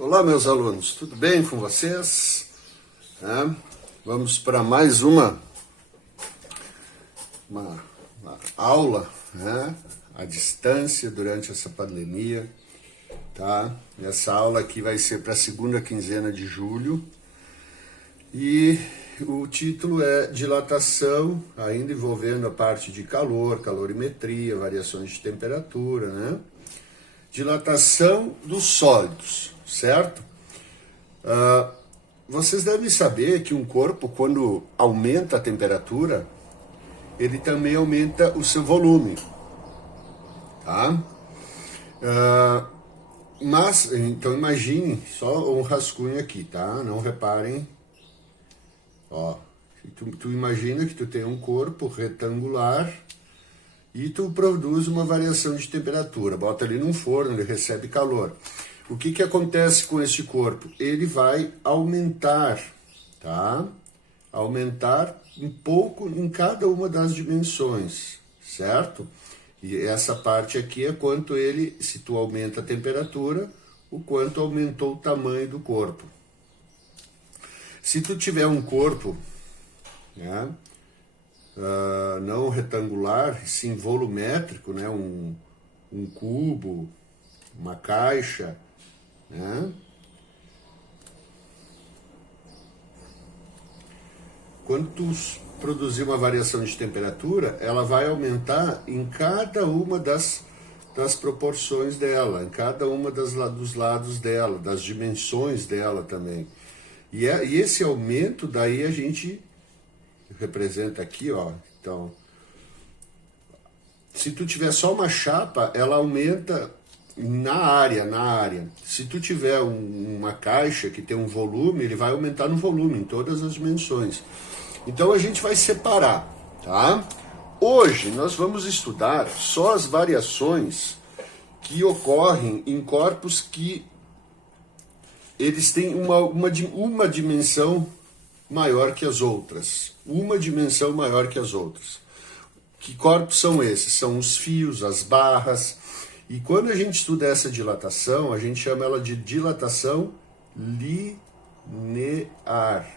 Olá, meus alunos, tudo bem com vocês? Vamos para mais uma aula, à distância durante essa pandemia, tá? Essa aula aqui vai ser para a segunda quinzena de julho e o título é dilatação, ainda envolvendo a parte de calor, calorimetria, variações de temperatura, né? Dilatação dos sólidos, certo? Vocês devem saber que um corpo, quando aumenta a temperatura, ele também aumenta o seu volume, tá? Mas, então imagine, só um rascunho aqui, tá? Não reparem, ó, tu imagina que tu tem um corpo retangular e tu produz uma variação de temperatura, bota ali num forno, ele recebe calor. O que acontece com esse corpo? Ele vai aumentar, tá? Aumentar um pouco em cada uma das dimensões, certo? E essa parte aqui é quanto ele, se tu aumenta a temperatura, o quanto aumentou o tamanho do corpo. Se tu tiver um corpo, né, não retangular, sim volumétrico, né, um cubo, uma caixa, né? Quando tu produzir uma variação de temperatura, ela vai aumentar em cada uma das proporções dela, em cada uma dos lados dela, das dimensões dela também. E esse aumento, daí a gente representa aqui, ó. Então, se tu tiver só uma chapa, ela aumenta na área. Se tu tiver uma caixa que tem um volume, ele vai aumentar no volume, em todas as dimensões. Então a gente vai separar, tá? Hoje nós vamos estudar só as variações que ocorrem em corpos que eles têm uma dimensão maior que as outras. Uma dimensão maior que as outras. Que corpos são esses? São os fios, as barras. E quando a gente estuda essa dilatação, a gente chama ela de dilatação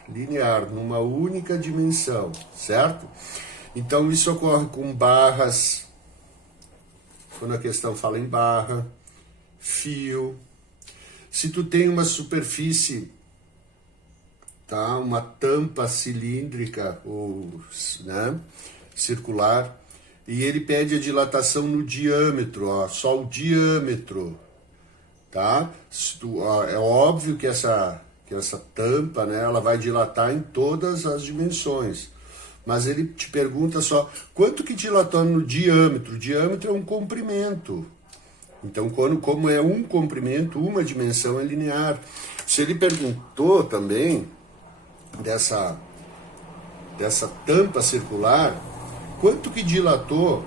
linear, numa única dimensão, certo? Então isso ocorre com barras, quando a questão fala em barra, fio. Se tu tem uma superfície, tá, uma tampa cilíndrica ou, né, circular, e ele pede a dilatação no diâmetro, ó, só o diâmetro, tá? É óbvio que essa tampa, né, ela vai dilatar em todas as dimensões, mas ele te pergunta só quanto que dilatou no diâmetro. O diâmetro é um comprimento. Então, como é um comprimento, uma dimensão é linear. Se ele perguntou também dessa tampa circular, quanto que dilatou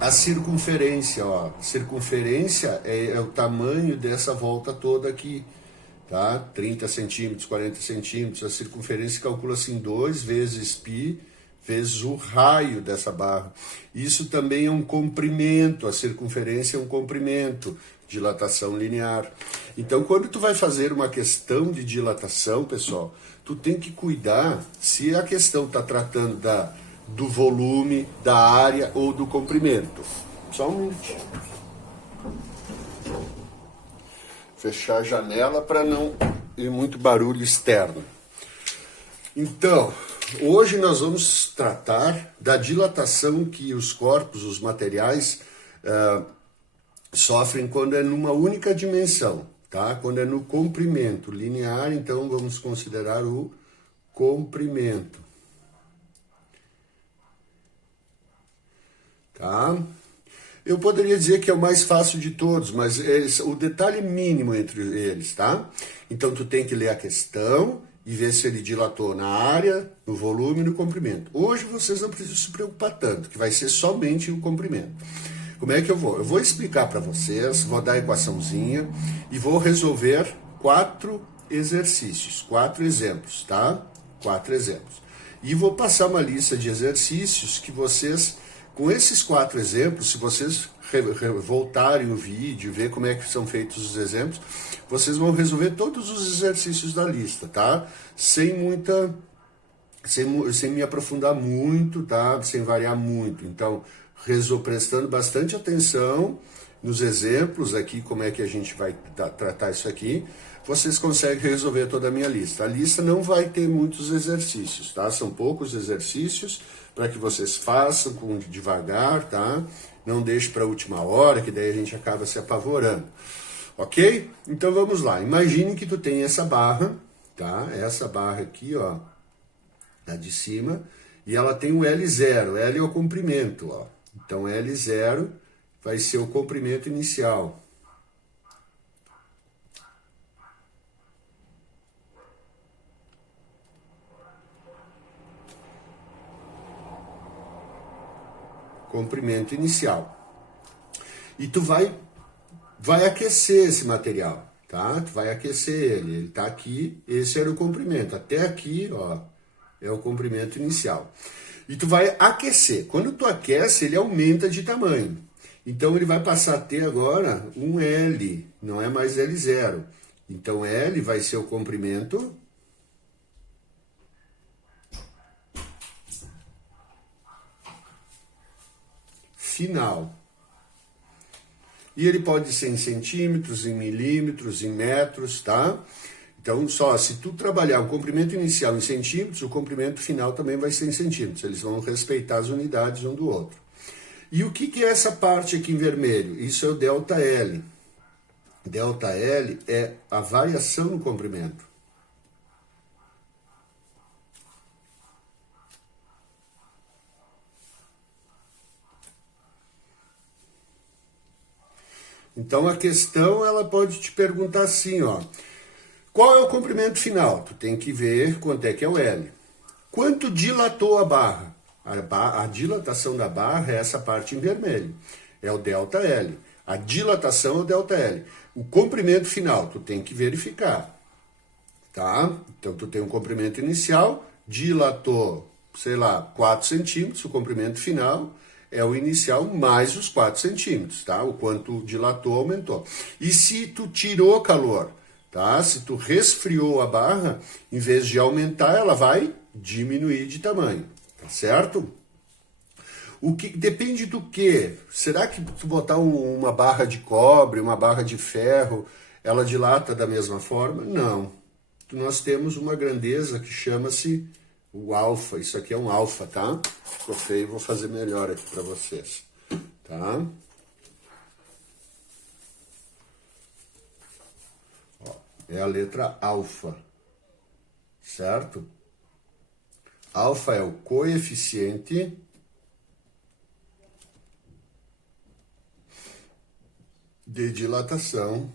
a circunferência, ó? Circunferência é o tamanho dessa volta toda aqui, tá? 30 centímetros, 40 centímetros. A circunferência calcula-se em 2 vezes π, vezes o raio dessa barra. Isso também é um comprimento, a circunferência é um comprimento, dilatação linear. Então, quando tu vai fazer uma questão de dilatação, pessoal, tu tem que cuidar se a questão está tratando do volume, da área ou do comprimento. Só um minutinho. Fechar a janela para não ir muito barulho externo. Então, hoje nós vamos tratar da dilatação que os corpos, os materiais, sofrem quando é numa única dimensão, tá? Quando é no comprimento linear, então vamos considerar o comprimento. Tá? Eu poderia dizer que é o mais fácil de todos, mas o detalhe mínimo entre eles, tá? Então tu tem que ler a questão e ver se ele dilatou na área, no volume e no comprimento. Hoje vocês não precisam se preocupar tanto, que vai ser somente o comprimento. Como é que eu vou? Eu vou explicar para vocês, vou dar a equaçãozinha e vou resolver 4 exercícios, 4 exemplos, tá? 4 exemplos. E vou passar uma lista de exercícios que vocês, com esses 4 exemplos, se vocês voltarem o vídeo, ver como é que são feitos os exemplos, vocês vão resolver todos os exercícios da lista, tá? Sem me aprofundar muito, tá? Sem variar muito. Então, prestando bastante atenção nos exemplos aqui, como é que a gente vai tratar isso aqui, vocês conseguem resolver toda a minha lista. A lista não vai ter muitos exercícios, tá? São poucos exercícios para que vocês façam devagar, tá? Não deixe para a última hora, que daí a gente acaba se apavorando. Ok? Então vamos lá. Imagine que tu tem essa barra, tá? Essa barra aqui, ó, a de cima, e ela tem o L0. L é o comprimento, ó. Então L0 vai ser o comprimento inicial. Comprimento inicial. E tu vai aquecer esse material, tá? Tu vai aquecer ele tá aqui, esse era o comprimento. Até aqui, ó, é o comprimento inicial. E tu vai aquecer. Quando tu aquece, ele aumenta de tamanho. Então ele vai passar a ter agora um L, não é mais L0. Então L vai ser o comprimento final. E ele pode ser em centímetros, em milímetros, em metros, tá? Então, se tu trabalhar o comprimento inicial em centímetros, o comprimento final também vai ser em centímetros. Eles vão respeitar as unidades um do outro. E o que é essa parte aqui em vermelho? Isso é o ΔL. ΔL é a variação no comprimento. Então a questão ela pode te perguntar assim, ó, qual é o comprimento final? Tu tem que ver quanto é que é o L. Quanto dilatou a barra? A dilatação da barra é essa parte em vermelho, é o ΔL. A dilatação é o ΔL. O comprimento final, tu tem que verificar, tá? Então tu tem um comprimento inicial, dilatou, sei lá, 4 centímetros, o comprimento final é o inicial mais os 4 centímetros, tá? O quanto dilatou, aumentou. E se tu tirou calor, tá? Se tu resfriou a barra, em vez de aumentar, ela vai diminuir de tamanho, tá certo? O que depende do quê? Será que tu botar uma barra de cobre, uma barra de ferro, ela dilata da mesma forma? Não. Nós temos uma grandeza que chama-se o alfa. Isso aqui é um alfa, tá? Ficou feio, vou fazer melhor aqui para vocês, tá? Ó, é a letra alfa, certo? Alfa é o coeficiente de dilatação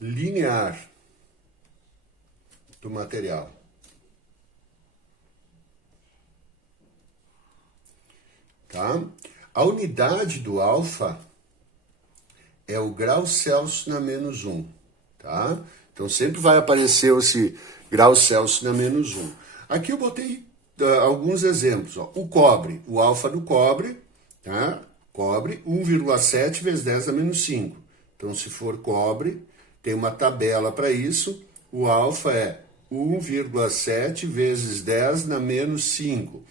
linear do material. Tá? A unidade do alfa é o grau Celsius na menos 1. Tá? Então sempre vai aparecer esse grau Celsius na menos 1. Aqui eu botei alguns exemplos. Ó. O cobre, o alfa do cobre, tá? Cobre 1,7 vezes 10 a menos 5. Então se for cobre, tem uma tabela para isso. O alfa é 1,7 vezes 10 na menos 5.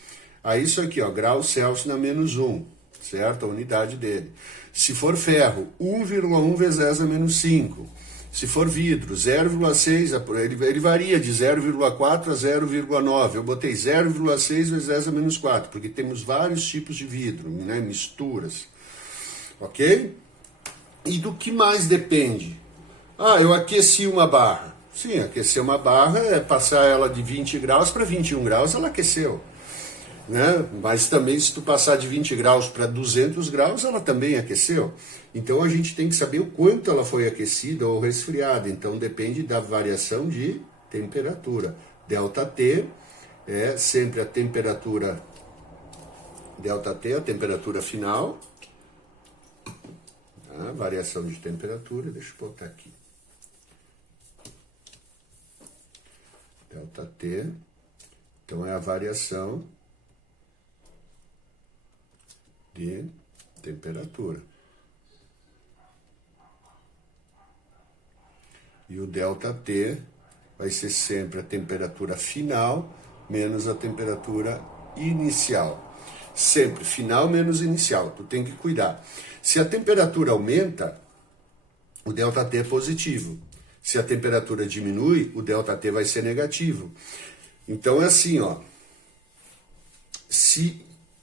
Aí isso aqui, ó, grau Celsius na menos 1, certo? A unidade dele. Se for ferro, 1,1 vezes 10 na menos 5. Se for vidro, 0,6, ele varia de 0,4 a 0,9. Eu botei 0,6 vezes 10 a menos 4, porque temos vários tipos de vidro, né? Misturas. Ok? E do que mais depende? Ah, eu aqueci uma barra. Sim, aquecer uma barra é passar ela de 20 graus para 21 graus, ela aqueceu. Né? Mas também se tu passar de 20 graus para 200 graus, ela também aqueceu. Então a gente tem que saber o quanto ela foi aquecida ou resfriada. Então depende da variação de temperatura. ΔT é sempre a temperatura, ΔT, a temperatura final. Tá? Variação de temperatura, deixa eu botar aqui. ΔT, então é a variação de temperatura. E o ΔT vai ser sempre a temperatura final menos a temperatura inicial. Sempre final menos inicial, tu tem que cuidar. Se a temperatura aumenta, o ΔT é positivo. Se a temperatura diminui, o ΔT vai ser negativo. Então é assim, ó.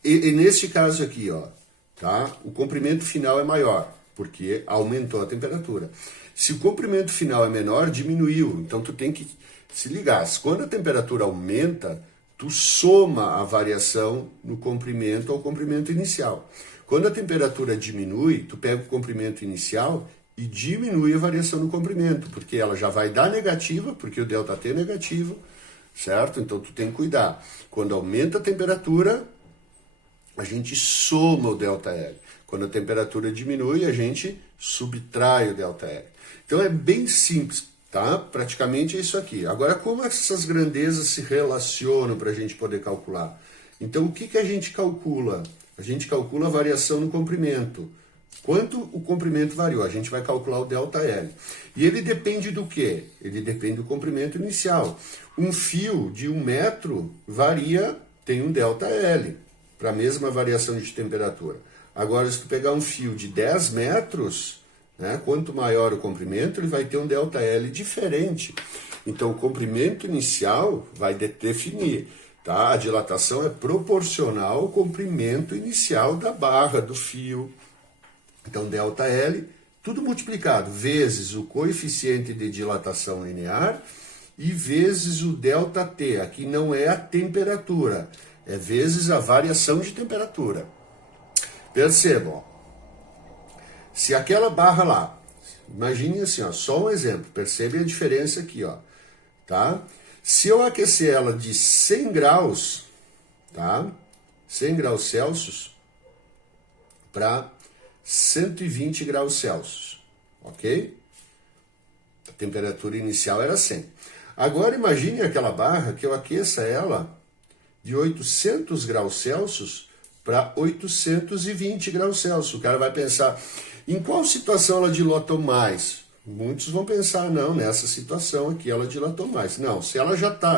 E neste caso aqui, ó, tá? O comprimento final é maior, porque aumentou a temperatura. Se o comprimento final é menor, diminuiu. Então tu tem que se ligar. Quando a temperatura aumenta, tu soma a variação no comprimento ao comprimento inicial. Quando a temperatura diminui, tu pega o comprimento inicial e diminui a variação no comprimento, porque ela já vai dar negativa, porque o ΔT é negativo, certo? Então tu tem que cuidar. Quando aumenta a temperatura, a gente soma o ΔL. Quando a temperatura diminui, a gente subtrai o ΔL. Então é bem simples, tá? Praticamente é isso aqui. Agora, como essas grandezas se relacionam para a gente poder calcular? Então, o que a gente calcula? A gente calcula a variação no comprimento. Quanto o comprimento variou? A gente vai calcular o ΔL. E ele depende do quê? Ele depende do comprimento inicial. Um fio de 1 metro tem um ΔL, para a mesma variação de temperatura. Agora, se tu pegar um fio de 10 metros, né, quanto maior o comprimento, ele vai ter um ΔL diferente. Então, o comprimento inicial vai definir. Tá? A dilatação é proporcional ao comprimento inicial da barra, do fio. Então, ΔL, tudo multiplicado, vezes o coeficiente de dilatação linear e vezes o ΔT. Aqui não é a temperatura, é vezes a variação de temperatura. Percebam, se aquela barra lá, imagine assim, ó, só um exemplo, percebe a diferença aqui, ó, tá? Se eu aquecer ela de 100 graus, tá? 100 graus Celsius para 120 graus Celsius, ok? A temperatura inicial era 100. Agora imagine aquela barra que eu aqueça ela de 800 graus Celsius para 820 graus Celsius. O cara vai pensar, em qual situação ela dilatou mais? Muitos vão pensar, não, nessa situação aqui ela dilatou mais. Não, se ela já está,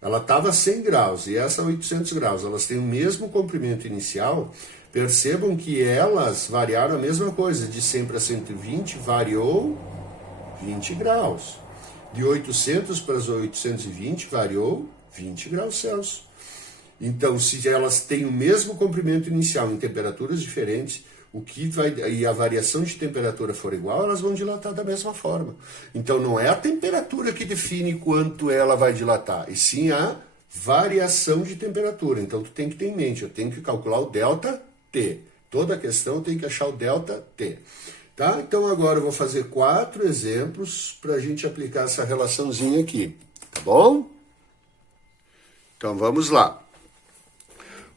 ela estava a 100 graus e essa 800 graus, elas têm o mesmo comprimento inicial, percebam que elas variaram a mesma coisa, de 100 para 120 variou 20 graus. De 800 para 820 variou 20 graus Celsius. Então, se elas têm o mesmo comprimento inicial em temperaturas diferentes, e a variação de temperatura for igual, elas vão dilatar da mesma forma. Então, não é a temperatura que define quanto ela vai dilatar, e sim a variação de temperatura. Então, tu tem que ter em mente, eu tenho que calcular o ΔT. Toda a questão eu tenho que achar o ΔT. Tá? Então, agora eu vou fazer 4 exemplos para a gente aplicar essa relaçãozinha aqui. Tá bom? Então, vamos lá.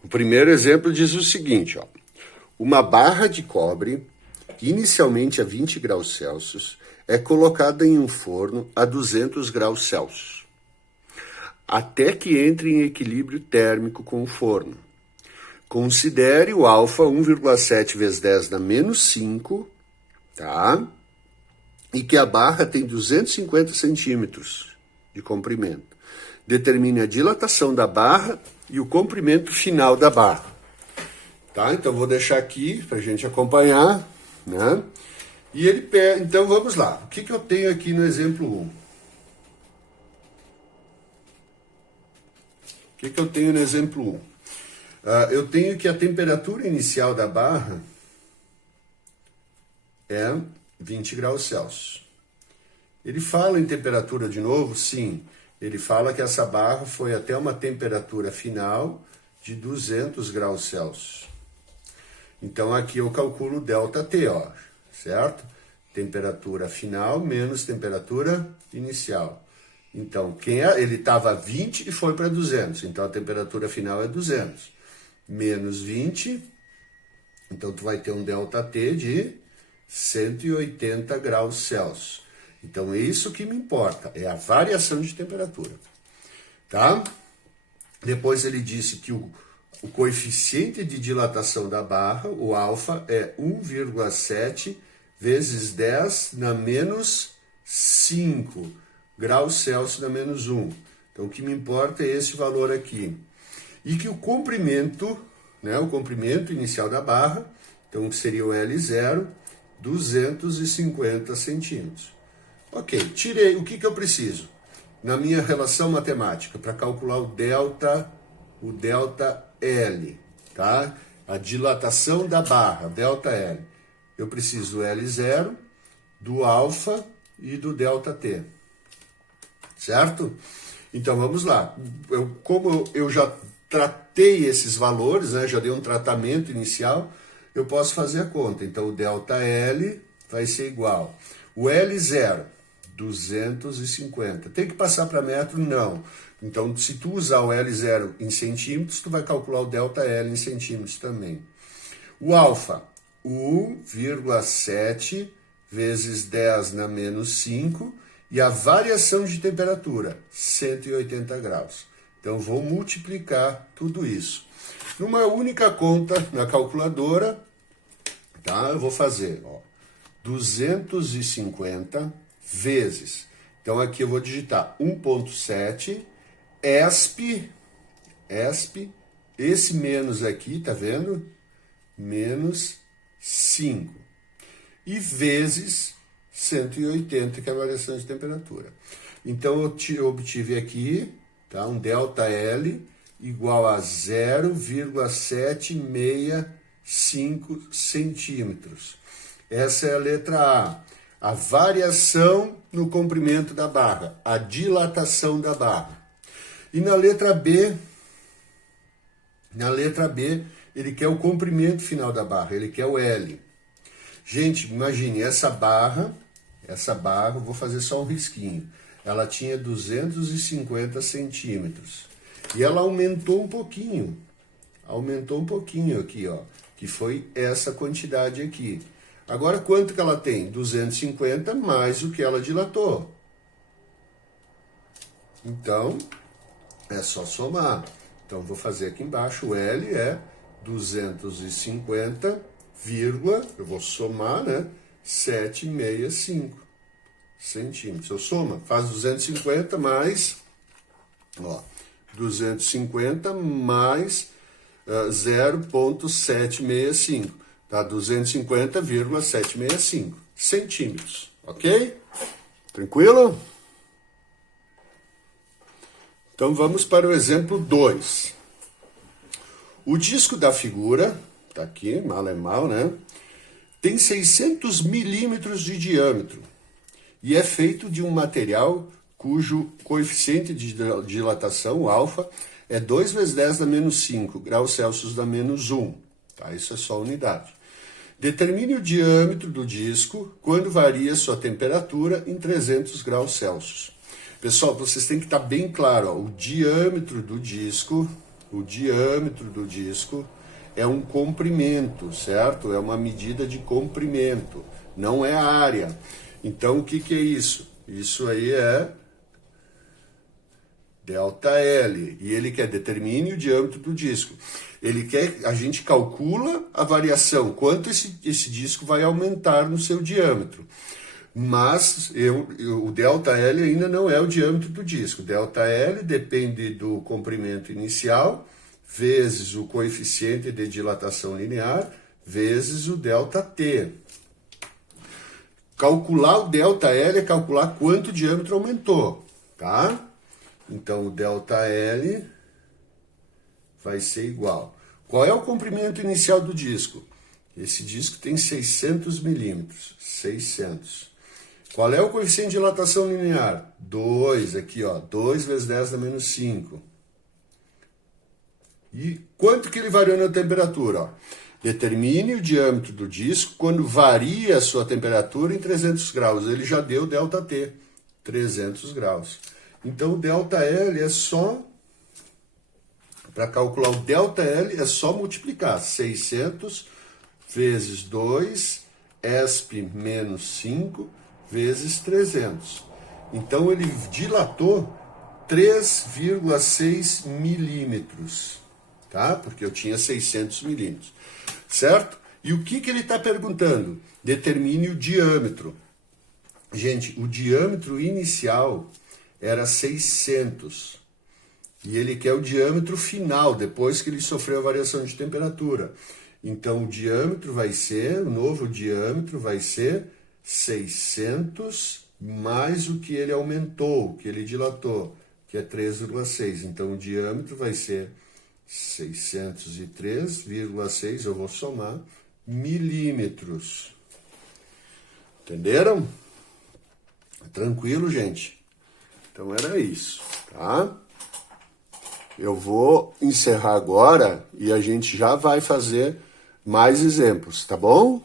O primeiro exemplo diz o seguinte, ó. Uma barra de cobre, inicialmente a 20 graus Celsius, é colocada em um forno a 200 graus Celsius, até que entre em equilíbrio térmico com o forno. Considere o alfa 1,7 vezes 10 na menos 5, tá? E que a barra tem 250 centímetros de comprimento. Determine a dilatação da barra e o comprimento final da barra. Tá? Então, vou deixar aqui para a gente acompanhar, né? E ele pega, então, vamos lá. O que eu tenho aqui no exemplo 1? O que eu tenho no exemplo 1? Eu tenho que a temperatura inicial da barra é 20 graus Celsius. Ele fala em temperatura de novo? Sim. Ele fala que essa barra foi até uma temperatura final de 200 graus Celsius. Então, aqui eu calculo o ΔT, ó, certo? Temperatura final menos temperatura inicial. Então, ele estava a 20 e foi para 200. Então, a temperatura final é 200. Menos 20. Então, tu vai ter um ΔT de 180 graus Celsius. Então, é isso que me importa. É a variação de temperatura. Tá? Depois ele disse que o o coeficiente de dilatação da barra, o alfa, é 1,7 vezes 10 na menos 5 graus Celsius na menos 1. Então, o que me importa é esse valor aqui. E que o comprimento, né, o comprimento inicial da barra, então seria o L0, 250 centímetros. Ok, tirei. O que eu preciso? Na minha relação matemática, para calcular o delta L, tá? A dilatação da barra, delta L. Eu preciso do L0, do alfa e do delta T. Certo? Então vamos lá. Como eu já tratei esses valores, né, já dei um tratamento inicial, eu posso fazer a conta. Então o delta L vai ser igual. O L0, 250. Tem que passar para metro? Não. Então, se tu usar o L0 em centímetros, tu vai calcular o delta L em centímetros também. O alfa, 1,7 vezes 10 na menos 5, e a variação de temperatura, 180 graus. Então, vou multiplicar tudo isso. Numa única conta na calculadora, tá? Eu vou fazer, 250 vezes. Então, aqui eu vou digitar 1,7, ESP, esse menos aqui, tá vendo? Menos 5. E vezes 180, que é a variação de temperatura. Então, eu obtive aqui, tá, um delta L igual a 0,765 centímetros. Essa é a letra A. A variação no comprimento da barra, a dilatação da barra. E na letra B, ele quer o comprimento final da barra, ele quer o L. Gente, imagine, essa barra, eu vou fazer só um risquinho. Ela tinha 250 centímetros. E ela aumentou um pouquinho aqui, ó, que foi essa quantidade aqui. Agora, quanto que ela tem? 250 mais o que ela dilatou. Então, é só somar. Então, vou fazer aqui embaixo, o L é 250, eu vou somar, né? 765 centímetros. Eu somo, faz 250 mais, 250 mais 0,765. Tá? 250,765 centímetros. Ok? Tranquilo? Então vamos para o exemplo 2. O disco da figura, tá aqui, mal é mal, né? Tem 600 milímetros de diâmetro e é feito de um material cujo coeficiente de dilatação, o alfa, é 2 vezes 10 na menos 5 graus Celsius na menos 1. Tá? Isso é só unidade. Determine o diâmetro do disco quando varia sua temperatura em 300 graus Celsius. Pessoal, vocês têm que estar bem claro, ó, o diâmetro do disco é um comprimento, certo? É uma medida de comprimento, não é a área. Então, o que é isso? Isso aí é delta L, e ele quer determine o diâmetro do disco. Ele quer, a gente calcula a variação, quanto esse disco vai aumentar no seu diâmetro. Mas o delta L ainda não é o diâmetro do disco. Delta L depende do comprimento inicial, vezes o coeficiente de dilatação linear, vezes o delta T. Calcular o delta L é calcular quanto o diâmetro aumentou, tá? Então, o delta L vai ser igual. Qual é o comprimento inicial do disco? Esse disco tem 600 milímetros. 600. Qual é o coeficiente de dilatação linear? 2, aqui, ó. 2 vezes 10 na menos 5. E quanto que ele variou na temperatura? Ó? Determine o diâmetro do disco quando varia a sua temperatura em 300 graus. Ele já deu delta T, 300 graus. Então, o delta L é só, para calcular o delta L, é só multiplicar 600 vezes 2, ESP menos 5, vezes 300. Então, ele dilatou 3,6 milímetros. tá? Porque eu tinha 600 milímetros, certo? E o que ele está perguntando? Determine o diâmetro. Gente, o diâmetro inicial era 600. E ele quer o diâmetro final, depois que ele sofreu a variação de temperatura. Então, o diâmetro vai ser, o novo diâmetro vai ser 600 mais o que ele aumentou, o que ele dilatou, que é 3,6. Então, o diâmetro vai ser 603,6, eu vou somar, milímetros. Entenderam? Tranquilo, gente? Então, era isso, tá? Eu vou encerrar agora e a gente já vai fazer mais exemplos, tá bom?